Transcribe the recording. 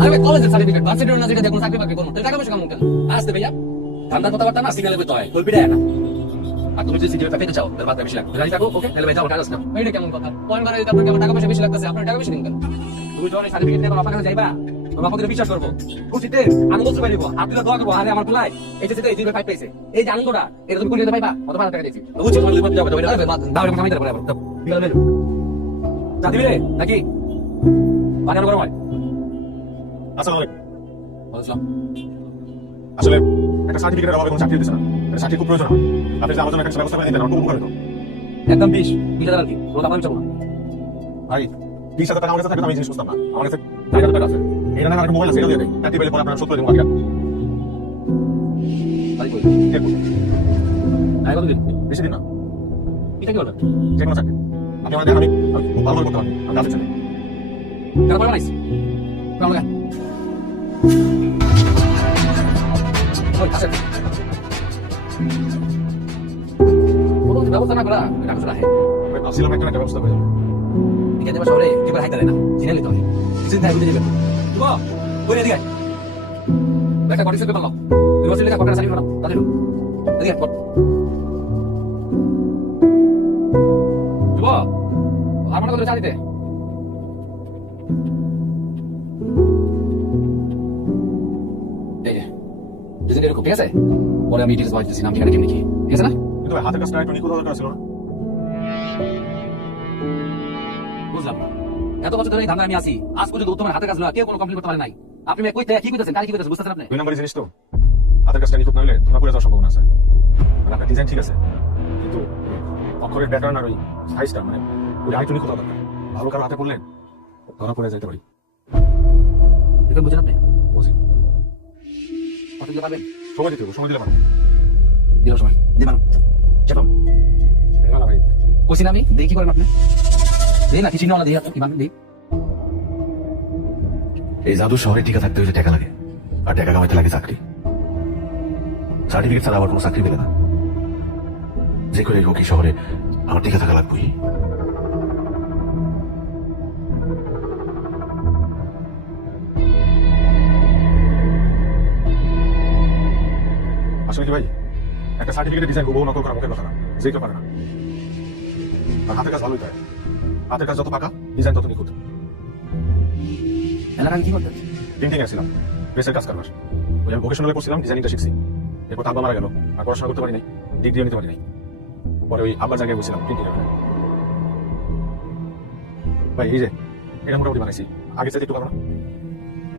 আরে ভাই কলেজের সার্টিফিকেট ভার্সিটির না যেটা দেখুন চাকরি বাকরি করুন টাকা পয়সা কেমন কেন আসতে ভাইয়া ঠান্ডার কথাবার্তা না সিগনালে বইতে হয় বলবি না আর তুমি যদি সিগনালটা পেতে চাও তাহলে বাদ বেশি লাগবে রাজি থাকো ওকে তাহলে ভাই যাও কাজ নাও এইটা কেমন কথা পয়েন্ট বাড়াই দিতে আপনাকে টাকা পয়সা বেশি লাগতেছে আপনার টাকা বেশি দিন কেন তুমি যখন সার্টিফিকেট নিয়ে আপনার কাছে যাইবা তোমার আপনাদের বিশ্বাস করবো খুশিতে আমি বলতে পারিব আপনারা দোয়া করবো আরে আমার কুলাই এই যে এই 2.5 পাইছে এই যে আনন্দটা এটা তুমি করে পাইবা কত টাকা দিয়েছি বুঝছি তোমার লিমিট যাবে দাও এরকম কামাই দিতে পারবো বিকাল মেল যা দিবি রে নাকি বাজার গরম হয় আসসালামু আলাইকুম বুঝলাম আসলে একটা সার্টিফিকেটের অভাবে কোনো চাকরি দিচ্ছে না এটা চাকরি খুব প্রয়োজন আমার আপনি যদি আমার জন্য একটা ব্যবস্থা করে দিতেন আমার খুব উপকার হতো একদম 20,000 আর কি রোজ আমার চাবো না ভাই 20,000 টাকা আমার কাছে থাকলে তো আমি এই জিনিস বুঝতাম না আমার কাছে 4,000 টাকা আছে এটা না একটা মোবাইল আছে এটা দিয়ে দেয় চাকরি পেলে পরে আপনার 70 দিন বাকি তাই কই কে বলবে? আই কত দিন বেশি দিন না এটা কি হলো যে কোনো চাকরি আপনি আমার দেখেন আমি খুব ভালো করতে পারি আমি কাজে চাই কেন পারবা নাইস কেন লাগা ওই কাছে কোনো ব্যবস্থা না করা এটা আসলে আছে ওই আসছিলাম একটা ব্যবস্থা করে ঠিক আছে শহরে কি করে হাইতে না চিনে নিতে হবে কিছুদিন থাকবে বুঝে যাবে দিব ওই এদিকে একটা কটি সেট পারলাম তুই বসে লেখা কটা সারি করলাম তাদের এদিকে কর দিব আর মনে করে চা দিতে এই যে যদি এরকম ঠিক আছে পরে আমি ডিটেলস বলতেছি নাম ঠিকানা কেমন কি ঠিক আছে না কিন্তু ভাই হাতের কাজটা একটু নিখুঁত দরকার ছিল না বুঝলাম এত বছর ধরে এই ধান্দা আমি আছি আজ পর্যন্ত তোমার হাতের কাজ না কেউ কোনো কমপ্লেন করতে পারে নাই আপনি কইতে কি কইতেছেন কাল কি কইতেছেন বুঝতেছেন আপনি 2 নম্বরই জিনিস তো হাতের কাজটা নিখুঁত না হলে ধরা পড়ে যাওয়ার সম্ভাবনা আছে আর আপনার ডিজাইন ঠিক আছে কিন্তু অক্ষরের প্যাটার্ন আর ওই সাইজটা মানে ওই আরেকটু নিখুঁত দরকার ভালো কারো হাতে পড়লেন ধরা পড়ে যেতে পারি এটা বুঝেন আপনি বুঝি কত দিতে পারবেন সময় দিতে হবে সময় দিলে পারবো দিল সময় দিবান চেপম না ভাই কইছি না আমি দেখি করেন আপনি দেই না কিছু না দেই আপনি কিভাবে দেই এই জাদু শহরে টিকে থাকতে হলে টাকা লাগে আর টাকা কামাইতে লাগে চাকরি সার্টিফিকেট ছাড়া আবার কোনো চাকরি পেলে না যে করে হোক এই শহরে আমার টিকে থাকা লাগবেই আসলে কি ভাই একটা সার্টিফিকেটের ডিজাইন হুবহু নকল করা মুখের কথা না যে কেউ পারে না আর হাতের কাজ ভালোই তাই হাতের কাজ যত পাকা ডিজাইন তত নিখুঁত এলাকায় কি করতেন প্রিন্টিং এসেছিলাম প্রেসের কাজ কারবার ওই আমি ভোকেশনালে পড়ছিলাম ডিজাইনিংটা শিখছি এরপর আব্বা মারা গেল আর পড়াশোনা করতে পারি নাই ডিগ্রিও নিতে পারি নাই পরে ওই আব্বার জায়গায় বসছিলাম প্রিন্টিং এর ভাই এই যে এটা মোটামুটি বানাইছি আগে চাইতে একটু ভালো না